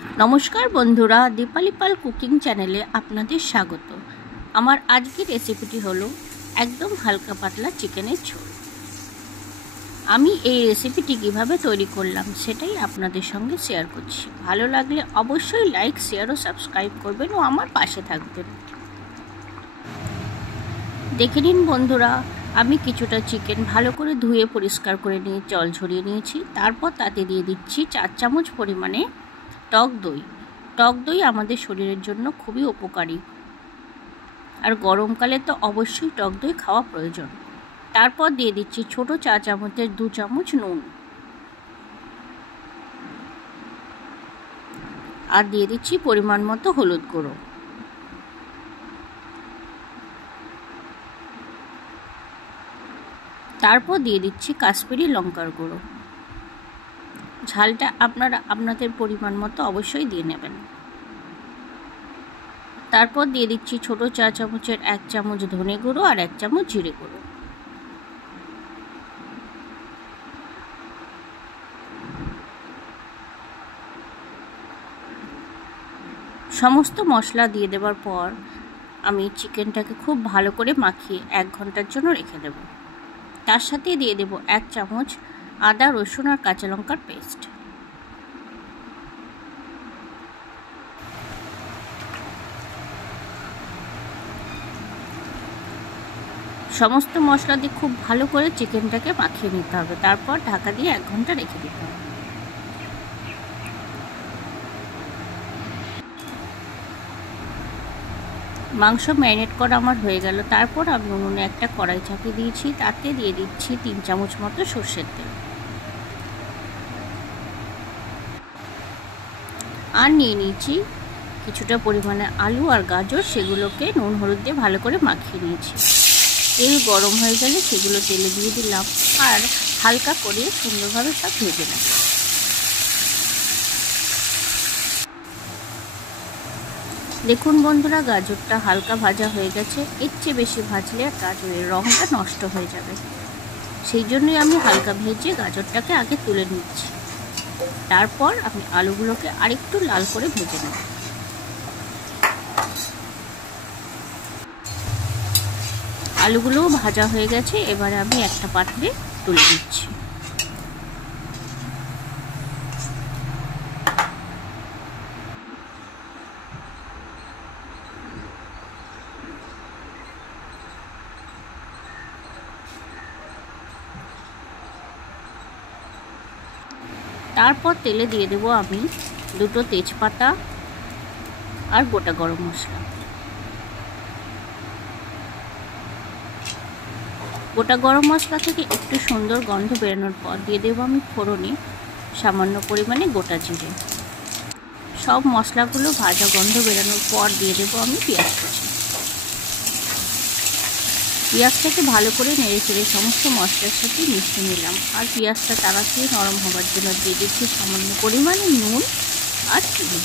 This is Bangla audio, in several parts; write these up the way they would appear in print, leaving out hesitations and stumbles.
নমস্কার বন্ধুরা, দীপালি পাল কুকিং চ্যানেলে আপনাদের স্বাগত। আমার আজকের রেসিপিটি হলো একদম হালকা পাতলা চিকেনের ঝোল। আমি এই রেসিপিটি কিভাবে তৈরি করলাম সেটাই আপনাদের সঙ্গে শেয়ার করছি। ভালো লাগলে অবশ্যই লাইক, শেয়ার ও সাবস্ক্রাইব করবেন ও আমার পাশে থাকবেন। দেখে নিন বন্ধুরা, আমি কিছুটা চিকেন ভালো করে ধুয়ে পরিষ্কার করে নিয়ে জল ঝরিয়ে নিয়েছি। তারপর তাতে দিয়ে দিচ্ছি 4 চামচ পরিমাণে টক দই। টক দই আমাদের শরীরের জন্য খুবই উপকারী, আর গরমকালে তো অবশ্যই টক দই খাওয়া প্রয়োজন। তারপর দিয়ে দিচ্ছি ছোট চা চামচের 2 চামচ নুন, আর দিয়ে দিচ্ছি পরিমাণ মতো হলুদ গুঁড়ো। তারপর দিয়ে দিচ্ছি কাশ্মীরি লঙ্কার গুঁড়ো। ঝালটা আপনারা আপনাদের পরিমাণ মতো অবশ্যই দিয়ে নেবেন। তারপর দিয়ে দিচ্ছি ছোট চা চামচের 1 চামচ ধনে গুঁড়ো আর 1 চামচ জিরে গুঁড়ো। সমস্ত মশলা দিয়ে দেওয়ার পর আমি চিকেনটাকে খুব ভালো করে মাখিয়ে 1 ঘন্টার জন্য রেখে দেব। তার সাথে দিয়ে দেব 1 চামচ আদা, রসুন আর কাঁচা লঙ্কার পেস্ট। সমস্ত মশলা দিয়ে খুব ভালো করে চিকেনটাকে মাখিয়ে নিতে হবে। তারপর ঢাকা দিয়ে 1 ঘন্টা রেখে দিতে হবে। মাংস ম্যারিনেট করা আমার হয়ে গেল। তারপর আমি উনুনে একটা কড়াই চাপিয়ে দিয়েছি। তাতে দিয়ে দিচ্ছি 3 চামচ মতো সর্ষের তেল, আর নিয়ে নিয়েছি কিছুটা পরিমাণে আলু আর গাজর। সেগুলোকে নুন হলুদ দিয়ে ভালো করে মাখিয়ে নিয়েছি। তেল গরম হয়ে গেলে সেগুলো তেলে দিয়ে দিলাম, আর হালকা করে সুন্দরভাবে সব ভেজে নেব। দেখুন বন্ধুরা, গাজরটা হালকা ভাজা হয়ে গেছে। এর চেয়ে বেশি ভাজলে গাজরের রঙটা নষ্ট হয়ে যাবে, সেই জন্যই আমি হালকা ভেজে গাজরটাকে আগে তুলে নিচ্ছি। তারপর আমি আলুগুলোকে আরেকটু লাল করে ভেজে নেব। আলুগুলোও ভাজা হয়ে গেছে। এবারে আমি একটা পাত্রে তুলে নিচ্ছি। তারপর তেলে দিয়ে দেব আমি 2টো তেজপাতা আর গোটা গরম মশলা। গোটা গরম মশলা থেকে একটু সুন্দর গন্ধ বেরোনোর পর দিয়ে দেবো আমি ফোড়নে সামান্য পরিমাণে গোটা জিরে। সব মশলাগুলো ভাজা গন্ধ বেরোনোর পর দিয়ে দেবো আমি পেঁয়াজ কুচি। পেঁয়াজটাকে ভালো করে নেড়ে চেড়ে সমস্ত মশলার সাথে মিশিয়ে নিলাম, আর পেঁয়াজটা তাড়াতাড়ি নরম হওয়ার জন্য দিয়ে দিচ্ছি সামান্য পরিমাণে নুন আর চিনি।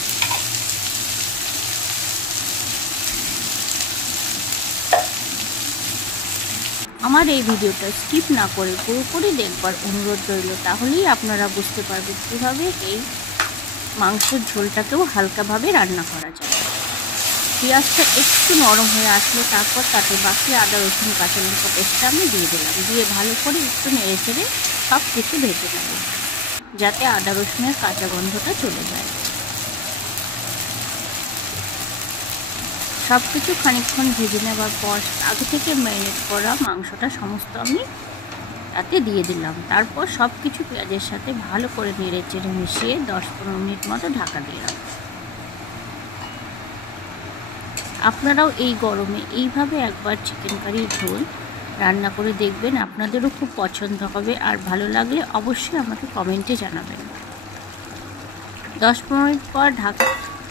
আমার এই ভিডিওটা স্কিপ না করে পুরোপুরি দেখবার অনুরোধ রইল, তাহলেই আপনারা বুঝতে পারবেন কীভাবে এই মাংসের ঝোলটাকেও হালকাভাবে রান্না করা যায়। পেঁয়াজটা একটু নরম হয়ে আসলো, তারপর তাতে বাকি আদা, রসুন, কাঁচা লঙ্কা পেস্টটা আমি দিয়ে দিলাম। দিয়ে ভালো করে একটু নেড়ে চেড়ে সব কিছু ভেজে নেব, যাতে আদা রসুনের কাঁচা গন্ধটা চলে যায়। সব কিছু খানিকক্ষণ ভেজে নেওয়ার পর আগে থেকে ম্যারিনেট করা মাংসটা সমস্ত আমি তাতে দিয়ে দিলাম। তারপর সব কিছু পেঁয়াজের সাথে ভালো করে নেড়ে চেড়ে মিশিয়ে 10-15 মিনিট মতো ঢাকা দিলাম। আপনারাও এই গরমে এইভাবে একবার চিকেন কারির ঝোল রান্না করে দেখবেন, আপনাদেরও খুব পছন্দ হবে। আর ভালো লাগলে অবশ্যই আমাকে কমেন্টে জানাবেন। 10-15 মিনিট পর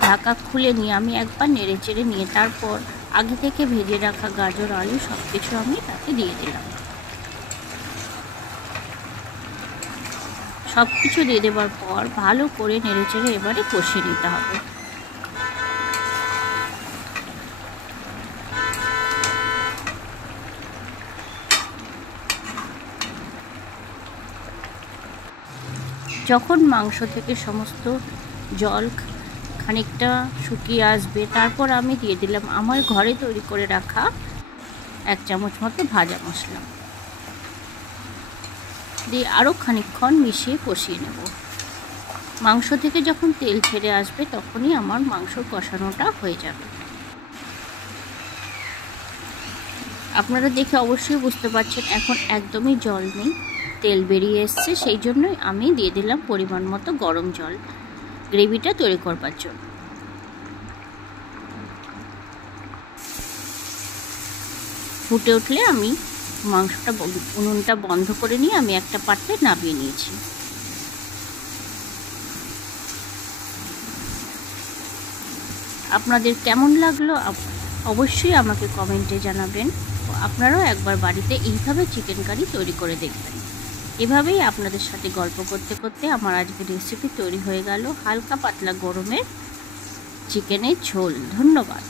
ঢাকা খুলে নিয়ে আমি একবার নেড়ে চেড়ে নিয়ে তারপর আগে থেকে ভেজে রাখা গাজর, আলু সব কিছু আমি তাতে দিয়ে দিলাম। সব কিছু দিয়ে দেওয়ার পর ভালো করে নেড়ে চেড়ে এবারে কষিয়ে নিতে হবে। যখন মাংস থেকে সমস্ত জল খানিকটা শুকিয়ে আসবে, তারপর আমি দিয়ে দিলাম আমার ঘরে তৈরি করে রাখা 1 চামচ মতো ভাজা মশলা দিয়ে আরও খানিকক্ষণ মিশিয়ে কষিয়ে নেব। মাংস থেকে যখন তেল ছেড়ে আসবে তখনই আমার মাংস কষানোটা হয়ে যাবে। আপনারা দেখে অবশ্যই বুঝতে পারছেন এখন একদমই জল নেই, তেল বেরিয়ে এসছে। সেই জন্যই আমি দিয়ে দিলাম পরিমাণ মতো গরম জল গ্রেভিটা তৈরি করবার জন্য। ফুটে উঠলে আমি মাংসটা উনুনটা বন্ধ করে নিয়ে আমি একটা পাত্রে নামিয়ে নিয়েছি। আপনাদের কেমন লাগলো অবশ্যই আমাকে কমেন্টে জানাবেন। আপনারাও একবার বাড়িতে এইভাবে চিকেন কারি তৈরি করে দেখবেন। এভাবেই আপনাদের সাথে গল্প করতে করতে আমার আজকের রেসিপি তৈরি হয়ে গেল হালকা পাতলা গরমের চিকেনের ঝোল। ধন্যবাদ।